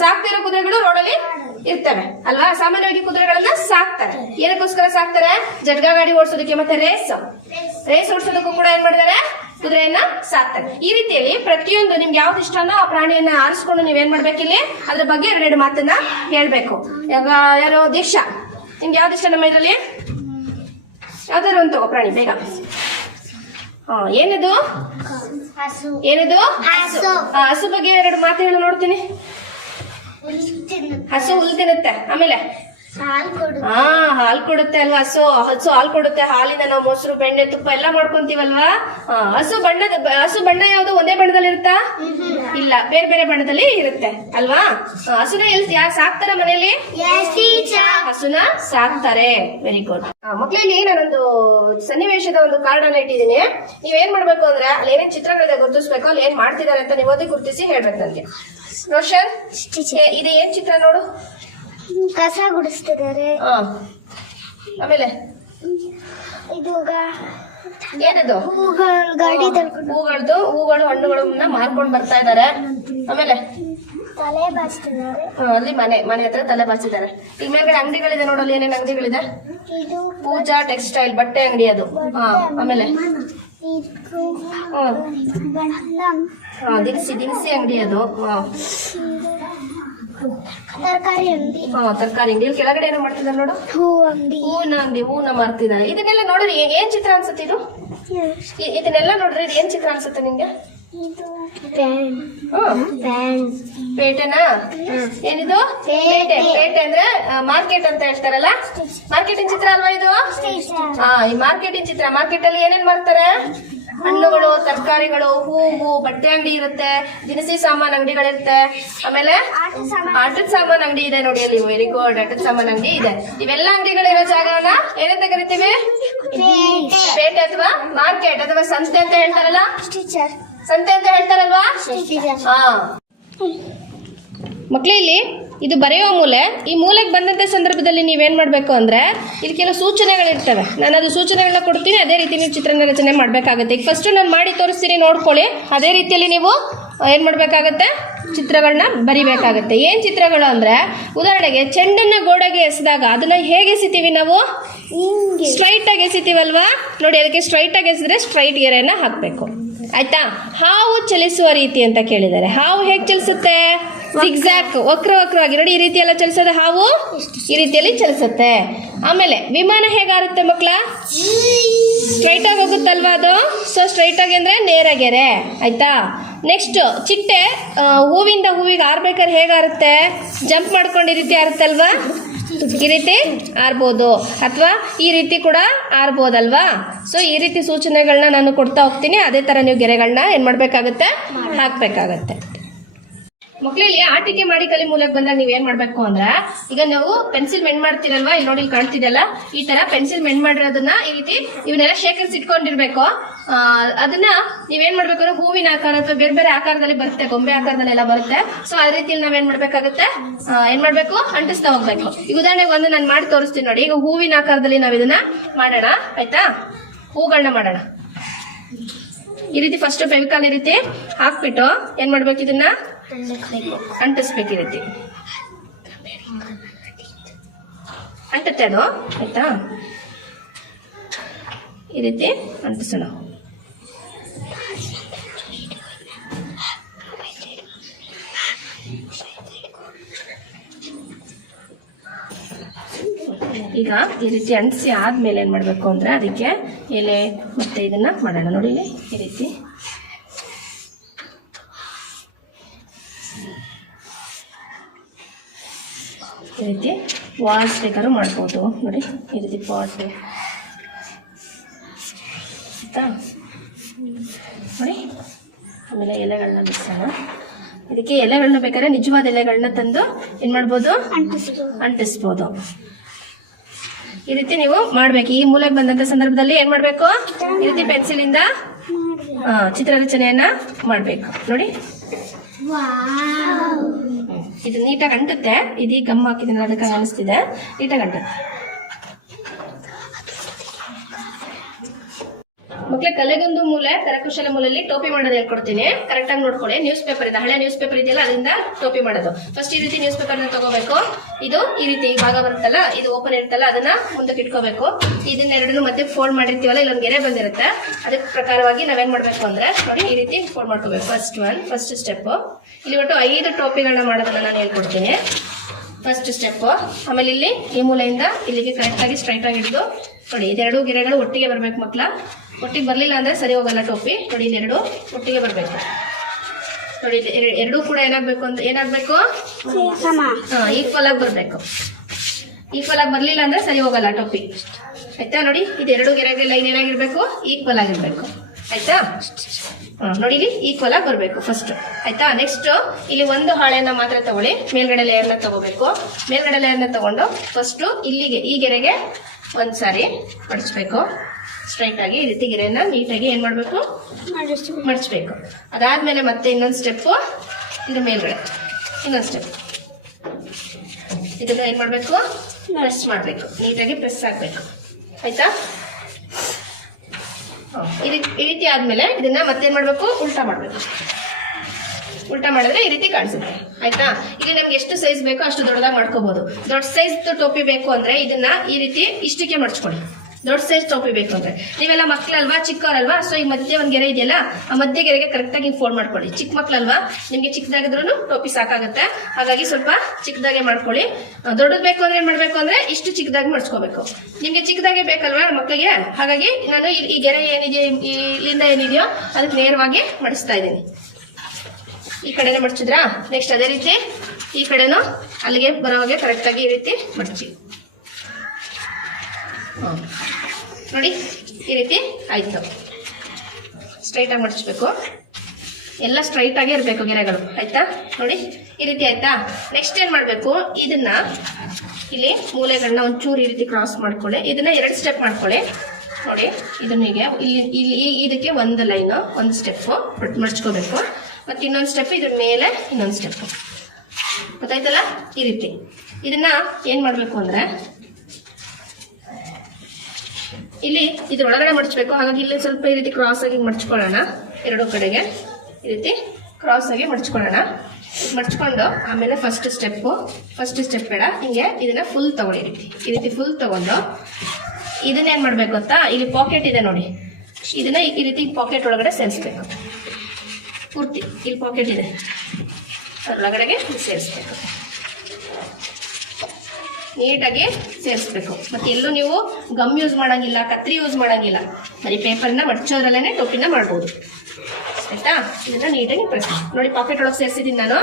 ಸಾಕ್ತಿರೋ ಕುದುರೆಗಳು ರೋಡಲ್ಲಿ ಇರ್ತವೆ ಅಲ್ವಾ? ಸಾಮಾನ್ಯವಾಗಿ ಕುದುರೆಗಳನ್ನ ಸಾಕ್ತಾರೆ. ಏನಕ್ಕೋಸ್ಕರ ಸಾಕ್ತಾರೆ? ಜಟ್ಕಾ ಗಾಡಿ ಓಡಿಸೋದಕ್ಕೆ ಮತ್ತೆ ರೇಸ್ ಓಡಿಸೋದಕ್ಕೂ ಕೂಡ ಏನ್ ಮಾಡಿದಾರೆ? ಕುದುರೆಯನ್ನ ಸಾಕ್ತಾರೆ. ಈ ರೀತಿಯಲ್ಲಿ ಪ್ರತಿಯೊಂದು ನಿಮ್ಗೆ ಯಾವ್ದು ಇಷ್ಟನೋ ಆ ಪ್ರಾಣಿಯನ್ನ ಆರಿಸ್ಕೊಂಡು ನೀವೇನ್ ಮಾಡ್ಬೇಕಿಲ್ಲಿ ಅದ್ರ ಬಗ್ಗೆ ಎರಡೆರಡು ಮಾತನ್ನ ಹೇಳ್ಬೇಕು. ಯಾರೋ ದೀಕ್ಷಾ, ನಿಮ್ಗೆ ಯಾವ್ದು ಇಷ್ಟ ನಮ್ಮ ಇದರಲ್ಲಿ? ಯಾವ್ದಾದ್ರು ಒಂದು ತಗೋ ಪ್ರಾಣಿ ಬೇಗ. ಏನದು? ಏನದು? ಹಸು ಬಗ್ಗೆ ಎರಡು ಮಾತು ಹೇಳಿ ನೋಡ್ತೀನಿ. ಹಸು ಹುಲ್ಲು ತಿನ್ನುತ್ತೆ. ಆಮೇಲೆ ಹಾಲು ಕೊಡುತ್ತೆ ಅಲ್ವಾ? ಹಸು ಹಾಲು ಕೊಡುತ್ತೆ. ಹಾಲಿಂದ ನಾವು ಮೊಸರು, ಬೆಣ್ಣೆ, ತುಪ್ಪ ಎಲ್ಲ ಮಾಡ್ಕೊಂತೀವಲ್ವಾ? ಹಸು ಬಣ್ಣ ಯಾವ್ದು ಒಂದೇ ಬಣ್ಣದಲ್ಲಿ ಇರುತ್ತಾ? ಇಲ್ಲ, ಬೇರೆ ಬೇರೆ ಬಣ್ಣದಲ್ಲಿ ಇರುತ್ತೆ ಅಲ್ವಾ? ಹಸುನ ಯಾರು ಸಾಕ್ತಾರ ಮನೇಲಿ? ಹಸುನ ಸಾಕ್ತಾರೆ. Very good. ಮಕ್ಕಳಲ್ಲಿ ನಾನೊಂದು ಸನ್ನಿವೇಶದ ಒಂದು ಕಾರ್ಡ್ ಅನ್ನ ಇಟ್ಟಿದ್ದೀನಿ. ನೀವೇನ್ ಮಾಡ್ಬೇಕು ಅಂದ್ರೆ ಅಲ್ಲಿ ಏನೇನ್ ಚಿತ್ರಗಳಿದೆ ಗುರುತಿಸ್ಬೇಕು, ಅಲ್ಲಿ ಏನ್ ಮಾಡ್ತಿದ್ದಾರೆ ಅಂತ ನೀವು ಓದಿ ಗುರುತಿಸಿ ಹೇಳ್ಬೇಕು ನನಗೆ. ರೋಷನ್, ಇದು ಏನ್ ಚಿತ್ರ ನೋಡು? ಕಸ ಗುಡಿಸ್ತಿದ್ದಾರೆ. ಆಮೇಲೆ ಇದು ಏನದು? ಗಾಡಿ ಹೂಗಳು ಹಣ್ಣುಗಳನ್ನ ಮಾರ್ಕೊಂಡ್ ಬರ್ತಾ ಇದಾರೆ. ಆಮೇಲೆ ತಲೆ ಬಾಚ್ತಿದ್ದಾರೆ. ಅಲ್ಲಿ ಮನೆ ಹತ್ರ ತಲೆ ಬಾಚಿದ್ದಾರೆ. ಈಗ ಮೇಲ್ಗಡೆ ಅಂಗಡಿಗಳಿದೆ ನೋಡಲ್ಲಿ, ಏನೇನ್ ಅಂಗಡಿಗಳಿದೆ? ಇದು ಪೂಜಾ ಟೆಕ್ಸ್ಟೈಲ್, ಬಟ್ಟೆ ಅಂಗಡಿ ಅದು. ಆಮೇಲೆ ದಿನಸಿ ಅಂಗಡಿ ಅದು. ತರಕಾರಿ ಅಂಗಡಿ. ತರಕಾರಿ ಅಂಗಡಿ. ಕೆಳಗಡೆ ಏನೋ ಮಾಡ್ತಿದ್ದಾರೆ ನೋಡು, ಹೂವನ್ನ ಮಾರ್ತಿದ್ದಾರೆ. ಇದನ್ನೆಲ್ಲ ನೋಡ್ರಿ ಏನ್ ಚಿತ್ರ ಅನ್ಸುತ್ತೆ ಇದು? ಇದನ್ನೆಲ್ಲ ನೋಡ್ರಿ ಇದು ಏನ್ ಚಿತ್ರ ಅನ್ಸುತ್ತೆ ನಿಮ್ಗೆ? ಪೇಟೆನಾ? ಏನಿದು? ಪೇಟೆ ಅಂದ್ರೆ ಮಾರ್ಕೆಟ್ ಅಂತ ಹೇಳ್ತಾರಲ್ಲ, ಮಾರ್ಕೆಟಿಂಗ್ ಚಿತ್ರ ಅಲ್ವಾ ಇದು? ಈ ಮಾರ್ಕೆಟಿಂಗ್ ಚಿತ್ರ. ಮಾರ್ಕೆಟ್ ಅಲ್ಲಿ ಏನೇನ್ ಮಾಡ್ತಾರೆ? ಹಣ್ಣುಗಳು, ತರಕಾರಿಗಳು, ಹೂವು, ಬಟ್ಟೆ ಅಂಗಡಿ ಇರುತ್ತೆ, ದಿನಸಿ ಸಾಮಾನ್ ಅಂಗಡಿಗಳಿರುತ್ತೆ. ಆಮೇಲೆ ಆಟದ ಸಾಮಾನ್ ಅಂಗಡಿ ಇದೆ ನೋಡಿ ಅಲ್ಲಿ. Very good. ಆಟದ ಸಾಮಾನ್ ಅಂಗಡಿ ಇದೆ. ಇವೆಲ್ಲ ಅಂಗಡಿಗಳಿರೋ ಜಾಗನ ಏನಂತ ಕರಿತೀವಿ? ಪೇಟೆ ಅಥವಾ ಮಾರ್ಕೆಟ್ ಅಥವಾ ಸಂತೆ ಅಂತ ಹೇಳ್ತಾರಲ್ಲ, ಸಂತೆ ಅಂತ ಹೇಳ್ತಾರಲ್ವಾ? ಮಕ್ಳು, ಇಲ್ಲಿ ಇದು ಬರೆಯೋ ಮೂಲೆ. ಈ ಮೂಲೆಗೆ ಬಂದಂತ ಸಂದರ್ಭದಲ್ಲಿ ನೀವೇನ್ ಮಾಡ್ಬೇಕು ಅಂದ್ರೆ ಇಲ್ಲಿ ಕೆಲವು ಸೂಚನೆಗಳಿರ್ತವೆ. ನಾನು ಅದು ಸೂಚನೆಗಳನ್ನ ಕೊಡ್ತೀನಿ, ಅದೇ ರೀತಿ ನೀವು ಚಿತ್ರನ ರಚನೆ ಮಾಡ್ಬೇಕಾಗತ್ತೆ. ಈಗ ಫಸ್ಟ್ ನಾನು ಮಾಡಿ ತೋರಿಸ್ತೀನಿ, ನೋಡ್ಕೊಳ್ಳಿ. ಅದೇ ರೀತಿಯಲ್ಲಿ ನೀವು ಏನ್ ಮಾಡ್ಬೇಕಾಗತ್ತೆ? ಚಿತ್ರಗಳನ್ನ ಬರಿಬೇಕಾಗತ್ತೆ. ಏನ್ ಚಿತ್ರಗಳು ಅಂದ್ರೆ, ಉದಾಹರಣೆಗೆ ಚೆಂಡನ್ನ ಗೋಡೆಗೆ ಎಸೆದಾಗ ಅದನ್ನ ಹೇಗೆ ಎಸಿತೀವಿ ನಾವು? ಸ್ಟ್ರೈಟ್ ಆಗಿ ಎಸಿತೀವಲ್ವಾ? ನೋಡಿ, ಅದಕ್ಕೆ ಸ್ಟ್ರೈಟ್ ಆಗಿ ಎಸಿದ್ರೆ ಸ್ಟ್ರೈಟ್ ಗೆರೆಯನ್ನ ಹಾಕ್ಬೇಕು. ಆಯ್ತಾ? ಹಾವು ಚಲಿಸುವ ರೀತಿ ಅಂತ ಕೇಳಿದ್ದಾರೆ. ಹಾವು ಹೇಗೆ ಚಲಿಸುತ್ತೆ? ಜಿಗ್ಜಾಗ್, ವಕ್ರವಾಗಿ. ನೋಡಿ, ಈ ರೀತಿ ಎಲ್ಲ ಚಲಿಸೋದು ಹಾವು ಈ ರೀತಿಯಲ್ಲಿ ಚಲಿಸುತ್ತೆ. ಆಮೇಲೆ ವಿಮಾನ ಹೇಗಾರುತ್ತೆ ಮಕ್ಕಳ? ಸ್ಟ್ರೈಟ್ ಆಗಿ ಹೋಗುತ್ತಲ್ವಾ ಅದು? ಸೊ ಸ್ಟ್ರೈಟ್ ಆಗಿ ಅಂದ್ರೆ ನೇರ ಗೆರೆ. ಆಯ್ತಾ? ನೆಕ್ಸ್ಟ್, ಚಿಟ್ಟೆ ಹೂವಿಂದ ಹೂವಿಗೆ ಆರ್ಬೇಕಾದ್ರೆ ಹೇಗಾರುತ್ತೆ? ಜಂಪ್ ಮಾಡ್ಕೊಂಡು ಈ ರೀತಿ ಆರುತ್ತಲ್ವಾ? ಈ ರೀತಿ ಆರ್ಬೋದು, ಅಥವಾ ಈ ರೀತಿ ಕೂಡ ಆರ್ಬೋದಲ್ವಾ? ಸೊ ಈ ರೀತಿ ಸೂಚನೆಗಳನ್ನ ನಾನು ಕೊಡ್ತಾ ಹೋಗ್ತೀನಿ. ಅದೇ ತರ ನೀವು ಗೆರೆಗಳನ್ನ ಏನ್ ಮಾಡ್ಬೇಕಾಗತ್ತೆ? ಹಾಕ್ಬೇಕಾಗತ್ತೆ. ಮಕ್ಕಳಲ್ಲಿ ಆಟಿಕೆ ಮಾಡಿ ಕಲಿ ಮೂಲಕ ಬಂದಾಗ ನೀವ್ ಏನ್ ಮಾಡ್ಬೇಕು ಅಂದ್ರೆ, ಈಗ ನಾವು ಪೆನ್ಸಿಲ್ ಮೆಂಡ್ ಮಾಡ್ತೀರಲ್ವಾ, ಇಲ್ಲಿ ನೋಡಿ ಇಲ್ಲಿ ಕಾಣ್ತಿದೆಯಲ್ಲ, ಈ ತರ ಪೆನ್ಸಿಲ್ ಮೆಂಡ್ ಮಾಡಿರೋದನ್ನ ಈ ರೀತಿ ಇವನ್ನೆಲ್ಲ ಶೇಖರಿಸಿ ಇಟ್ಕೊಂಡಿರ್ಬೇಕು. ಅದನ್ನ ನೀವೇನ್ ಮಾಡ್ಬೇಕು ಅಂದ್ರೆ ಹೂವಿನ ಆಕಾರ ಅಥವಾ ಬೇರೆ ಬೇರೆ ಆಕಾರದಲ್ಲಿ ಬರುತ್ತೆ, ಗೊಂಬೆ ಆಕಾರದಲ್ಲೆಲ್ಲ ಬರುತ್ತೆ. ಸೊ ಆ ರೀತಿಯಲ್ಲಿ ನಾವೇನ್ ಮಾಡ್ಬೇಕಾಗತ್ತೆ? ಏನ್ ಮಾಡ್ಬೇಕು? ಅಂಟಿಸ್ತಾ ಹೋಗ್ಬೇಕು. ಈಗ ಉದಾಹರಣೆಗೆ ಒಂದು ನಾನು ಮಾಡಿ ತೋರಿಸ್ತೀನಿ ನೋಡಿ. ಈಗ ಹೂವಿನ ಆಕಾರದಲ್ಲಿ ನಾವ್ ಇದನ್ನ ಮಾಡೋಣ. ಆಯ್ತಾ? ಹೂಗಳನ್ನ ಮಾಡೋಣ. ಈ ರೀತಿ ಫಸ್ಟ್ ಫೆವಿಕಾಲ್ ಈ ರೀತಿ ಹಾಕ್ಬಿಟ್ಟು ಏನ್ ಮಾಡ್ಬೇಕು? ಇದನ್ನ ಅಂಟಿಸ್ಬೇಕು. ಈ ರೀತಿ ಅಂಟುತ್ತೆ ಅದು. ಆಯ್ತಾ? ಈ ರೀತಿ ಅಂಟಿಸೋಣ. ಈಗ ಈ ರೀತಿ ಅಂಟಿಸಿ ಆದ್ಮೇಲೆ ಏನ್ ಮಾಡ್ಬೇಕು ಅಂದ್ರೆ ಅದಕ್ಕೆ ಎಲೆ ಮತ್ತೆ ಇದನ್ನ ಮಾಡೋಣ. ನೋಡಿ ಈ ರೀತಿ ಈ ರೀತಿ ವಾಲ್ಸ್ ಬೇಕಾದ್ರೂ ಮಾಡ್ಬೋದು. ನೋಡಿ ಈ ರೀತಿ ಪಾಟ್ ಆಯ್ತಾ? ನೋಡಿ, ಆಮೇಲೆ ಎಲೆಗಳನ್ನ ಬಿಡಿಸೋಣ. ಇದಕ್ಕೆ ಎಲೆಗಳನ್ನ ಬೇಕಾದ್ರೆ ನಿಜವಾದ ಎಲೆಗಳನ್ನ ತಂದು ಏನ್ ಮಾಡ್ಬೋದು? ಅಂಟಿಸ್ಬೋದು. ಈ ರೀತಿ ನೀವು ಮಾಡ್ಬೇಕು. ಈ ಮೂಲಕ ಬಂದಂತ ಸಂದರ್ಭದಲ್ಲಿ ಏನ್ ಮಾಡ್ಬೇಕು? ಈ ರೀತಿ ಪೆನ್ಸಿಲ್ ಇಂದ ಚಿತ್ರ ರಚನೆಯನ್ನ ಮಾಡ್ಬೇಕು. ನೋಡಿ, ಇದು ನೀಟಾಗಿ ಅಂಟುತ್ತೆ. ಇದು ಗಮ್ ಹಾಕಿದ್ರೆ ಅದಕ್ಕೆ ಅನಿಸ್ತಿದೆ, ನೀಟಾಗಿ ಅಂಟುತ್ತೆ. ಮಕ್ಳಿಗೆ ಕಲೆಗೊಂದು ಮೂಲೆ, ಕರಕುಶಲ ಮೂಲೆಯಲ್ಲಿ ಟೋಪಿ ಮಾಡೋದು ಹೇಳ್ಕೊಡ್ತೀನಿ. ಕರೆಕ್ಟ್ ಆಗಿ ನೋಡ್ಕೊಳ್ಳಿ. ನ್ಯೂಸ್ ಪೇಪರ್ ಇದೆ, ಹಳೆ ನ್ಯೂಸ್ ಪೇಪರ್ ಇದೆಯಲ್ಲ, ಅದರಿಂದ ಟೋಪಿ ಮಾಡೋದು. ಫಸ್ಟ್ ಈ ರೀತಿ ನ್ಯೂಸ್ ಪೇಪರ್ನ ತಗೋಬೇಕು. ಇದು ಈ ರೀತಿ ಭಾಗ ಬರುತ್ತಲ್ಲ, ಇದು ಓಪನ್ ಇರುತ್ತಲ್ಲ, ಅದನ್ನ ಮುಂದಕ್ಕೆ ಇಟ್ಕೋಬೇಕು. ಇದನ್ನೆರಡನ್ನು ಮತ್ತೆ ಫೋಲ್ಡ್ ಮಾಡಿರ್ತೀವಲ್ಲ, ಇಲ್ಲೊಂದು ಗೆರೆ ಬಂದಿರುತ್ತೆ. ಅದಕ್ಕೆ ಪ್ರಕಾರವಾಗಿ ನಾವೇನ್ ಮಾಡ್ಬೇಕು ಅಂದ್ರೆ ನೋಡಿ ಈ ರೀತಿ ಫೋಲ್ಡ್ ಮಾಡ್ಕೋಬೇಕು. First step. ಇಲ್ಲಿ ಒಟ್ಟು 5 ಟೋಪಿಗಳನ್ನ ಮಾಡೋದನ್ನ ನಾನು ಹೇಳ್ಕೊಡ್ತೀನಿ. First step. ಆಮೇಲೆ ಇಲ್ಲಿ ಈ ಮೂಲೆಯಿಂದ ಇಲ್ಲಿಗೆ ಕರೆಕ್ಟ್ ಆಗಿ ಸ್ಟ್ರೈಟ್ ಆಗಿ ಹಿಡಿದು ನೋಡಿ, ಇದೆರಡು ಗೆರೆಗಳು ಒಟ್ಟಿಗೆ ಬರ್ಬೇಕು ಮಕ್ಳ. ಒಟ್ಟಿಗೆ ಬರ್ಲಿಲ್ಲ ಅಂದ್ರೆ ಸರಿ ಹೋಗಲ್ಲ ಟೋಪಿ. ನೋಡಿ, ಇದೆರಡು ಒಟ್ಟಿಗೆ ಬರ್ಬೇಕು. ನೋಡಿ, ಎರಡೂ ಕೂಡ ಏನಾಗ್ಬೇಕು? ಈಕ್ವಲ್ ಆಗಿ ಬರ್ಬೇಕು. ಈಕ್ವಲ್ ಆಗಿ ಬರ್ಲಿಲ್ಲ ಅಂದ್ರೆ ಸರಿ ಹೋಗಲ್ಲ ಟೋಪಿ. ಆಯ್ತಾ? ನೋಡಿ, ಇದು ಎರಡು ಗೆರೆಗೆ ಲೈನ್ ಏನಾಗಿರ್ಬೇಕು, ಈಕ್ವಲ್ ಆಗಿರ್ಬೇಕು. ಆಯ್ತಾ? ನೋಡಿ, ಇಲ್ಲಿ ಈಕ್ವಲ್ ಆಗಿ ಬರಬೇಕು ಫಸ್ಟ್. ಆಯ್ತಾ? ನೆಕ್ಸ್ಟ್ ಇಲ್ಲಿ ಒಂದು ಹಾಳೆಯನ್ನ ಮಾತ್ರ ತಗೊಳ್ಳಿ, ಮೇಲ್ಗಡೆ ಲೇಯರ್ನ ತಗೋಬೇಕು. ಮೇಲ್ಗಡೆ ಲೇಯರ್ನ ತಗೊಂಡು ಫಸ್ಟ್ ಇಲ್ಲಿಗೆ ಈ ಗೆರೆಗೆ ಒಂದ್ಸಾರಿ ಮಡಚ್ಬೇಕು. ಸ್ಟ್ರೈಟ್ ಆಗಿ ಈ ರೀತಿ ಗೆರೆಯನ್ನ ನೀಟಾಗಿ ಏನ್ ಮಾಡ್ಬೇಕು, ಮಡಚ್ಬೇಕು. ಅದಾದ್ಮೇಲೆ ಮತ್ತೆ ಇನ್ನೊಂದು ಸ್ಟೆಪ್, ಇದು ಮೇಲ್ಗಡೆ ಇನ್ನೊಂದು ಸ್ಟೆಪ್, ಇದನ್ನ ಏನ್ ಮಾಡ್ಬೇಕು, ಪ್ರೆಸ್ ಮಾಡ್ಬೇಕು, ನೀಟಾಗಿ ಪ್ರೆಸ್ ಆಗ್ಬೇಕು. ಆಯ್ತಾ? ಈ ರೀತಿ ಆದ್ಮೇಲೆ ಇದನ್ನ ಮತ್ತೇನ್ ಮಾಡ್ಬೇಕು, ಉಲ್ಟಾ ಮಾಡ್ಬೇಕು. ಉಲ್ಟಾ ಮಾಡಿದ್ರೆ ಈ ರೀತಿ ಕಾಣಿಸುತ್ತೆ. ಆಯ್ತಾ? ಇಲ್ಲಿ ನಮ್ಗೆ ಎಷ್ಟು ಸೈಜ್ ಬೇಕೋ ಅಷ್ಟು ದೊಡ್ಡದಾಗಿ ಮಾಡ್ಕೋಬಹುದು. ದೊಡ್ಡ ಸೈಜ್ ಟೋಪಿ ಬೇಕು ಅಂದ್ರೆ ಇದನ್ನ ಈ ರೀತಿ ಇಷ್ಟಕ್ಕೆ ಮಡ್ಚ್ಕೊಳ್ಳಿ. ದೊಡ್ಡ ಸೈಜ್ ಟೋಪಿ ಬೇಕು ಅಂದ್ರೆ ನೀವೆಲ್ಲ ಮಕ್ಳಲ್ವಾ, ಚಿಕ್ಕವರಲ್ವಾ, ಸೊ ಈ ಮಧ್ಯೆ ಒಂದ್ ಗೆರೆ ಇದೆಯಲ್ಲ, ಆ ಮಧ್ಯೆ ಗೆರೆಗೆ ಕರೆಕ್ಟ್ ಆಗಿ ಫೋಲ್ಡ್ ಮಾಡ್ಕೊಳ್ಳಿ. ಚಿಕ್ಕ ಮಕ್ಳಲ್ವಾ, ನಿಮ್ಗೆ ಚಿಕ್ಕದಾಗಿದ್ರು ಟೋಪಿ ಸಾಕಾಗುತ್ತೆ, ಹಾಗಾಗಿ ಸ್ವಲ್ಪ ಚಿಕ್ಕದಾಗೆ ಮಾಡ್ಕೊಳ್ಳಿ. ದೊಡ್ಡದ್ ಬೇಕು ಅಂದ್ರೆ ಏನ್ ಮಾಡ್ಬೇಕು ಅಂದ್ರೆ ಇಷ್ಟು ಚಿಕ್ಕದಾಗಿ ಮಡ್ಚ್ಕೋಬೇಕು. ನಿಮ್ಗೆ ಚಿಕ್ಕದಾಗೆ ಬೇಕಲ್ವಾ ಮಕ್ಕಳಿಗೆ, ಹಾಗಾಗಿ ನಾನು ಈ ಗೆರೆ ಏನಿದೆಯೋ ಇಲ್ಲಿಂದ ಏನಿದೆಯೋ ಅದಕ್ಕೆ ನೇರವಾಗಿ ಮಡಿಸ್ತಾ ಇದ್ದೀನಿ. ಈ ಕಡೆನೆ ಮಡ್ಚಿದ್ರಾ? ನೆಕ್ಸ್ಟ್ ಅದೇ ರೀತಿ ಈ ಕಡೆನೂ ಅಲ್ಲಿಗೆ ಬರೋವಾಗೆ ಕರೆಕ್ಟ್ ಆಗಿ ಈ ರೀತಿ ಮಡ್ಚಿ. ನೋಡಿ, ಈ ರೀತಿ ಆಯ್ತು. ಸ್ಟ್ರೈಟ್ ಆಗಿ ಮಡಿಸ್ಬೇಕು, ಎಲ್ಲ ಸ್ಟ್ರೈಟ್ ಆಗೇ ಇರಬೇಕು ಗೆರೆಗಳು. ಆಯ್ತಾ? ನೋಡಿ, ಈ ರೀತಿ ಆಯ್ತಾ? ನೆಕ್ಸ್ಟ್ ಏನ್ ಮಾಡ್ಬೇಕು, ಇದನ್ನ ಇಲ್ಲಿ ಮೂಲೆಗಳನ್ನ ಒಂಚೂರು ಈ ರೀತಿ ಕ್ರಾಸ್ ಮಾಡ್ಕೊಳ್ಳಿ. ಇದನ್ನ 2 ಸ್ಟೆಪ್ ಮಾಡ್ಕೊಳ್ಳಿ. ನೋಡಿ, ಇದನ್ನ ಹೀಗೆ ಇಲ್ಲಿ ಇದಕ್ಕೆ ಒಂದು ಲೈನ್, ಒಂದು ಸ್ಟೆಪ್ ಮಡ್ಚ್ಕೋಬೇಕು. ಮತ್ತೆ ಇನ್ನೊಂದು ಸ್ಟೆಪ್, ಇದ್ರ ಮೇಲೆ ಇನ್ನೊಂದು ಸ್ಟೆಪ್. ಗೊತ್ತಾಯ್ತಲ್ಲ? ಈ ರೀತಿ ಇದನ್ನ ಏನ್ ಮಾಡ್ಬೇಕು ಅಂದ್ರೆ ಇಲ್ಲಿ ಇದ್ರೊಳಗಡೆ ಮಡ್ಚ್ಬೇಕು. ಹಾಗಾಗಿ ಇಲ್ಲಿ ಸ್ವಲ್ಪ ಈ ರೀತಿ ಕ್ರಾಸ್ ಆಗಿ ಮಡ್ಚ್ಕೊಳ್ಳೋಣ. ಎರಡು ಕಡೆಗೆ ಈ ರೀತಿ ಕ್ರಾಸ್ ಆಗಿ ಮಡ್ಚ್ಕೊಳ್ಳೋಣ. ಮಡ್ಚ್ಕೊಂಡು ಆಮೇಲೆ ಫಸ್ಟ್ ಸ್ಟೆಪ್ ಬೇಡ, ಹಿಂಗೆ ಇದನ್ನ ಫುಲ್ ತಗೊಳ್ಳಿ. ಈ ರೀತಿ ಫುಲ್ ತಗೊಂಡು ಇದನ್ನ ಏನ್ ಮಾಡ್ಬೇಕು ಗೊತ್ತಾ, ಇಲ್ಲಿ ಪಾಕೆಟ್ ಇದೆ ನೋಡಿ, ಇದನ್ನ ಈ ರೀತಿ ಪಾಕೆಟ್ ಒಳಗಡೆ ಸೇರಿಸ್ಬೇಕು. ಪೂರ್ತಿ ಇಲ್ಲಿ ಪಾಕೆಟ್ ಇದೆ, ಒಳಗಡೆಗೆ ಸೇರಿಸ್ಬೇಕು. ನೀಟಾಗಿ ಸೇರಿಸ್ಬೇಕು. ಮತ್ತೆ ಎಲ್ಲೂ ನೀವು ಗಮ್ ಯೂಸ್ ಮಾಡಂಗಿಲ್ಲ, ಕತ್ರಿ ಯೂಸ್ ಮಾಡಂಗಿಲ್ಲ. ಬರೀ ಪೇಪರ್ನ ಮಡ್ಚೋದ್ರಲ್ಲೇನೆ ಟೋಪಿನ ಮಾಡ್ಬೋದು. ಆಯ್ತಾ? ಇದನ್ನ ನೀಟಾಗಿ ಪ್ರೆಸ್ ನೋಡಿ, ಪಾಕೆಟ್ ಒಳಗೆ ಸೇರಿಸಿದ್ದೀನಿ ನಾನು.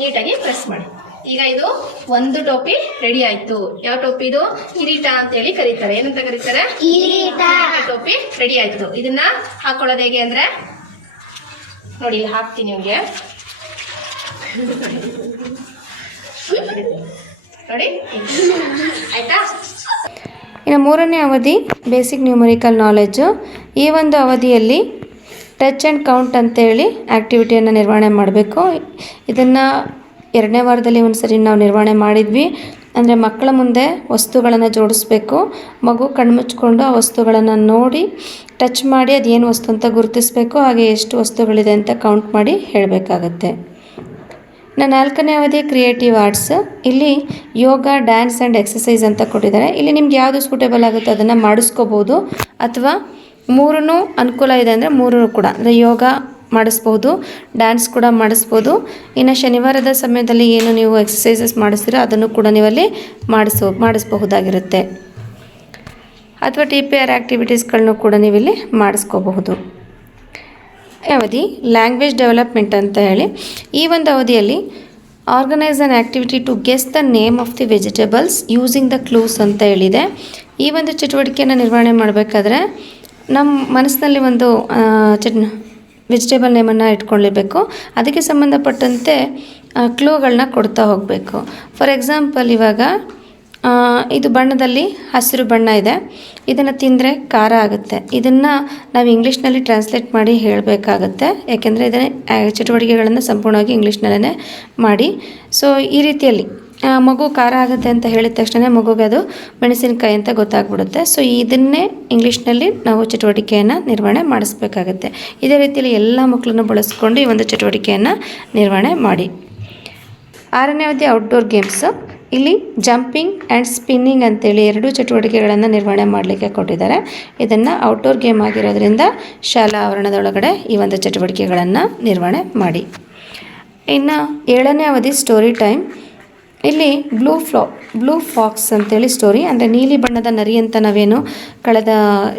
ನೀಟಾಗಿ ಪ್ರೆಸ್ ಮಾಡಿ. ಈಗ ಇದು ಒಂದು ಟೋಪಿ ರೆಡಿ ಆಯ್ತು. ಯಾವ ಟೋಪಿ ಇದು? ಕಿರೀಟ ಅಂತ ಹೇಳಿ ಕರೀತಾರೆ. ಏನಂತ ಕರೀತಾರೆ? ಕಿರೀಟ. ಟೋಪಿ ರೆಡಿ ಆಯ್ತು. ಇದನ್ನ ಹಾಕೊಳ್ಳೋದು ಹೇಗೆ ಅಂದ್ರೆ ನೋಡಿ, ಇಲ್ಲಿ ಹಾಕ್ತೀನಿ ನಿಮ್ಗೆ. ನೋಡಿ, ಆಯ್ತಾ? ಇನ್ನು 3ನೇ ಅವಧಿ ಬೇಸಿಕ್ ನ್ಯೂಮರಿಕಲ್ ನಾಲೆಡ್ಜು. ಈ ಒಂದು ಅವಧಿಯಲ್ಲಿ ಟಚ್ ಆ್ಯಂಡ್ ಕೌಂಟ್ ಅಂತೇಳಿ ಆ್ಯಕ್ಟಿವಿಟಿಯನ್ನು ನಿರ್ವಹಣೆ ಮಾಡಬೇಕು. ಇದನ್ನು 2ನೇ ವಾರದಲ್ಲಿ ಒಂದು ಸರಿ ನಾವು ನಿರ್ವಹಣೆ ಮಾಡಿದ್ವಿ. ಅಂದರೆ ಮಕ್ಕಳ ಮುಂದೆ ವಸ್ತುಗಳನ್ನು ಜೋಡಿಸ್ಬೇಕು. ಮಗು ಕಣ್ಮುಚ್ಕೊಂಡು ಆ ವಸ್ತುಗಳನ್ನು ನೋಡಿ ಟಚ್ ಮಾಡಿ ಅದೇನು ವಸ್ತು ಅಂತ ಗುರುತಿಸಬೇಕು. ಹಾಗೆ ಎಷ್ಟು ವಸ್ತುಗಳಿದೆ ಅಂತ ಕೌಂಟ್ ಮಾಡಿ ಹೇಳಬೇಕಾಗತ್ತೆ. ಇನ್ನು 4ನೇ ಅವಧಿ ಕ್ರಿಯೇಟಿವ್ ಆರ್ಟ್ಸ್. ಇಲ್ಲಿ ಯೋಗ, ಡ್ಯಾನ್ಸ್ ಆ್ಯಂಡ್ ಎಕ್ಸಸೈಸ್ ಅಂತ ಕೊಟ್ಟಿದ್ದಾರೆ. ಇಲ್ಲಿ ನಿಮ್ಗೆ ಯಾವುದು ಸೂಟೇಬಲ್ ಆಗುತ್ತೋ ಅದನ್ನು ಮಾಡಿಸ್ಕೋಬೋದು, ಅಥವಾ 3 ಅನುಕೂಲ ಇದೆ ಅಂದರೆ 3 ಕೂಡ, ಅಂದರೆ ಯೋಗ ಮಾಡಿಸ್ಬೋದು, ಡ್ಯಾನ್ಸ್ ಕೂಡ ಮಾಡಿಸ್ಬೋದು. ಇನ್ನು ಶನಿವಾರದ ಸಮಯದಲ್ಲಿ ಏನು ನೀವು ಎಕ್ಸಸೈಸಸ್ ಮಾಡಿಸ್ತೀರೋ ಅದನ್ನು ಕೂಡ ನೀವಲ್ಲಿ ಮಾಡಿಸ್ಬಹುದಾಗಿರುತ್ತೆ. ಅಥವಾ TPR ಆ್ಯಕ್ಟಿವಿಟೀಸ್ಗಳನ್ನು ಕೂಡ ನೀವಿಲ್ಲಿ ಮಾಡಿಸ್ಕೋಬಹುದು. ಅವಧಿ ಲ್ಯಾಂಗ್ವೇಜ್ ಡೆವಲಪ್ಮೆಂಟ್ ಅಂತ ಹೇಳಿ, ಈ ಒಂದು ಅವಧಿಯಲ್ಲಿ organise an activity to guess the name of the vegetables using the clues ಅಂತ ಹೇಳಿದೆ. ಈ ಒಂದು ಚಟುವಟಿಕೆಯನ್ನು ನಿರ್ವಹಣೆ ಮಾಡಬೇಕಾದ್ರೆ ನಮ್ಮ ಮನಸ್ಸಿನಲ್ಲಿ ಒಂದು ವೆಜಿಟೇಬಲ್ ನೇಮನ್ನು ಇಟ್ಕೊಂಡಿರಬೇಕು. ಅದಕ್ಕೆ ಸಂಬಂಧಪಟ್ಟಂತೆ ಕ್ಲೂಗಳನ್ನ ಕೊಡ್ತಾ ಹೋಗಬೇಕು. ಫಾರ್ ಎಕ್ಸಾಂಪಲ್, ಇವಾಗ ಇದು ಬಣ್ಣದಲ್ಲಿ ಹಸಿರು ಬಣ್ಣ ಇದೆ, ಇದನ್ನು ತಿಂದರೆ ಖಾರ ಆಗುತ್ತೆ. ಇದನ್ನು ನಾವು ಇಂಗ್ಲೀಷ್ನಲ್ಲಿ ಟ್ರಾನ್ಸ್ಲೇಟ್ ಮಾಡಿ ಹೇಳಬೇಕಾಗತ್ತೆ, ಯಾಕೆಂದರೆ ಇದನ್ನೇ ಚಟುವಟಿಕೆಗಳನ್ನು ಸಂಪೂರ್ಣವಾಗಿ ಇಂಗ್ಲೀಷ್ನಲ್ಲೇ ಮಾಡಿ. ಸೊ ಈ ರೀತಿಯಲ್ಲಿ ಮಗು ಖಾರ ಆಗುತ್ತೆ ಅಂತ ಹೇಳಿದ ತಕ್ಷಣ ಮಗುಗೆ ಅದು ಮೆಣಸಿನಕಾಯಿ ಅಂತ ಗೊತ್ತಾಗ್ಬಿಡುತ್ತೆ. ಸೊ ಇದನ್ನೇ ಇಂಗ್ಲೀಷ್ನಲ್ಲಿ ನಾವು ಚಟುವಟಿಕೆಯನ್ನು ನಿರ್ವಹಣೆ ಮಾಡಿಸ್ಬೇಕಾಗತ್ತೆ. ಇದೇ ರೀತಿಯಲ್ಲಿ ಎಲ್ಲ ಮಕ್ಕಳನ್ನು ಬಳಸ್ಕೊಂಡು ಈ ಒಂದು ಚಟುವಟಿಕೆಯನ್ನು ನಿರ್ವಹಣೆ ಮಾಡಿ. 6ನೇ ಅವಧಿ ಔಟ್ಡೋರ್ ಗೇಮ್ಸ್. ಇಲ್ಲಿ ಜಂಪಿಂಗ್ ಆ್ಯಂಡ್ ಸ್ಪಿನ್ನಿಂಗ್ ಅಂತೇಳಿ 2 ಚಟುವಟಿಕೆಗಳನ್ನು ನಿರ್ವಹಣೆ ಮಾಡಲಿಕ್ಕೆ ಕೊಟ್ಟಿದ್ದಾರೆ. ಇದನ್ನು ಔಟ್ಡೋರ್ ಗೇಮ್ ಆಗಿರೋದ್ರಿಂದ ಶಾಲಾ ಆವರಣದೊಳಗಡೆ ಈ ಒಂದು ಚಟುವಟಿಕೆಗಳನ್ನು ನಿರ್ವಹಣೆ ಮಾಡಿ. ಇನ್ನು 7ನೇ ಅವಧಿ ಸ್ಟೋರಿ ಟೈಮ್. ಇಲ್ಲಿ ಬ್ಲೂ ಫಾಕ್ಸ್ ಅಂತೇಳಿ ಸ್ಟೋರಿ, ಅಂದರೆ ನೀಲಿ ಬಣ್ಣದ ನರಿ ಅಂತ ನಾವೇನು ಕಳೆದ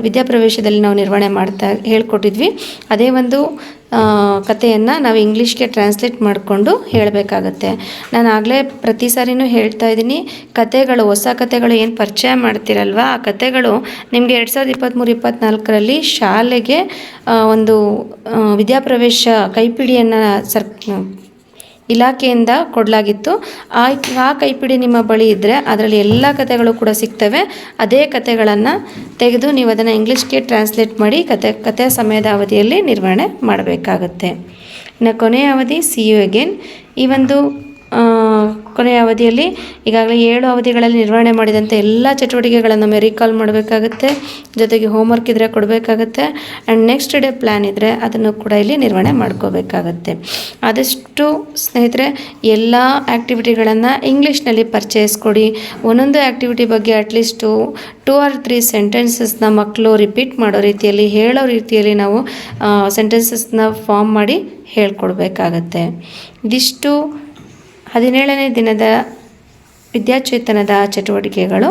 ವಿದ್ಯಾಪ್ರವೇಶದಲ್ಲಿ ನಾವು ನಿರ್ವಹಣೆ ಹೇಳ್ಕೊಟ್ಟಿದ್ವಿ. ಅದೇ ಒಂದು ಕಥೆಯನ್ನು ನಾವು ಇಂಗ್ಲೀಷ್ಗೆ ಟ್ರಾನ್ಸ್ಲೇಟ್ ಮಾಡಿಕೊಂಡು ಹೇಳಬೇಕಾಗತ್ತೆ. ನಾನು ಆಗಲೇ ಪ್ರತಿ ಸಾರಿನೂ ಹೇಳ್ತಾ ಇದ್ದೀನಿ, ಕಥೆಗಳು, ಹೊಸ ಕಥೆಗಳು ಏನು ಪರಿಚಯ ಮಾಡ್ತಿರಲ್ವ, ಆ ಕಥೆಗಳು ನಿಮಗೆ 2023-24ರಲ್ಲಿ ಶಾಲೆಗೆ ಒಂದು ವಿದ್ಯಾಪ್ರವೇಶ ಕೈಪಿಡಿಯನ್ನು ಇಲಾಖೆಯಿಂದ ಕೊಡಲಾಗಿತ್ತು. ಆ ಕೈಪಿಡಿ ನಿಮ್ಮ ಬಳಿ ಇದ್ದರೆ ಅದರಲ್ಲಿ ಎಲ್ಲ ಕಥೆಗಳು ಕೂಡ ಸಿಗ್ತವೆ. ಅದೇ ಕಥೆಗಳನ್ನು ತೆಗೆದು ನೀವು ಅದನ್ನು ಇಂಗ್ಲೀಷ್ಗೆ ಟ್ರಾನ್ಸ್ಲೇಟ್ ಮಾಡಿ ಕಥೆಯ ಸಮಯದ ಅವಧಿಯಲ್ಲಿ ನಿರ್ವಹಣೆ ಮಾಡಬೇಕಾಗತ್ತೆ. ಇನ್ನು ಕೊನೆಯ ಅವಧಿ ಸಿ ಯು ಅಗೇನ್. ಈ ಒಂದು ಕೊನೆಯ ಅವಧಿಯಲ್ಲಿ ಈಗಾಗಲೇ 7 ಅವಧಿಗಳಲ್ಲಿ ನಿರ್ವಹಣೆ ಮಾಡಿದಂಥ ಎಲ್ಲ ಚಟುವಟಿಕೆಗಳನ್ನು ರೀಕಾಲ್ ಮಾಡಬೇಕಾಗುತ್ತೆ. ಜೊತೆಗೆ ಹೋಮ್ವರ್ಕ್ ಇದ್ದರೆ ಕೊಡಬೇಕಾಗತ್ತೆ. ಆ್ಯಂಡ್ ನೆಕ್ಸ್ಟ್ ಡೇ ಪ್ಲ್ಯಾನ್ ಇದ್ದರೆ ಅದನ್ನು ಕೂಡ ಇಲ್ಲಿ ನಿರ್ವಹಣೆ ಮಾಡ್ಕೋಬೇಕಾಗತ್ತೆ. ಆದಷ್ಟು ಸ್ನೇಹಿತರೆ ಎಲ್ಲ ಆ್ಯಕ್ಟಿವಿಟಿಗಳನ್ನು ಇಂಗ್ಲೀಷ್ನಲ್ಲಿ ಪರಿಚಯಿಸ್ಕೊಡಿ. ಒಂದೊಂದು ಆ್ಯಕ್ಟಿವಿಟಿ ಬಗ್ಗೆ ಅಟ್ಲೀಸ್ಟು 2 or 3 ಸೆಂಟೆನ್ಸಸ್ನ ಮಕ್ಕಳು ರಿಪೀಟ್ ಮಾಡೋ ರೀತಿಯಲ್ಲಿ, ಹೇಳೋ ರೀತಿಯಲ್ಲಿ ನಾವು ಸೆಂಟೆನ್ಸಸ್ನ ಫಾರ್ಮ್ ಮಾಡಿ ಹೇಳ್ಕೊಡ್ಬೇಕಾಗತ್ತೆ. ಇದಿಷ್ಟು 17ನೇ ದಿನದ ವಿದ್ಯಾಚೇತನದ ಚಟುವಟಿಕೆಗಳು.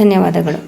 ಧನ್ಯವಾದಗಳು.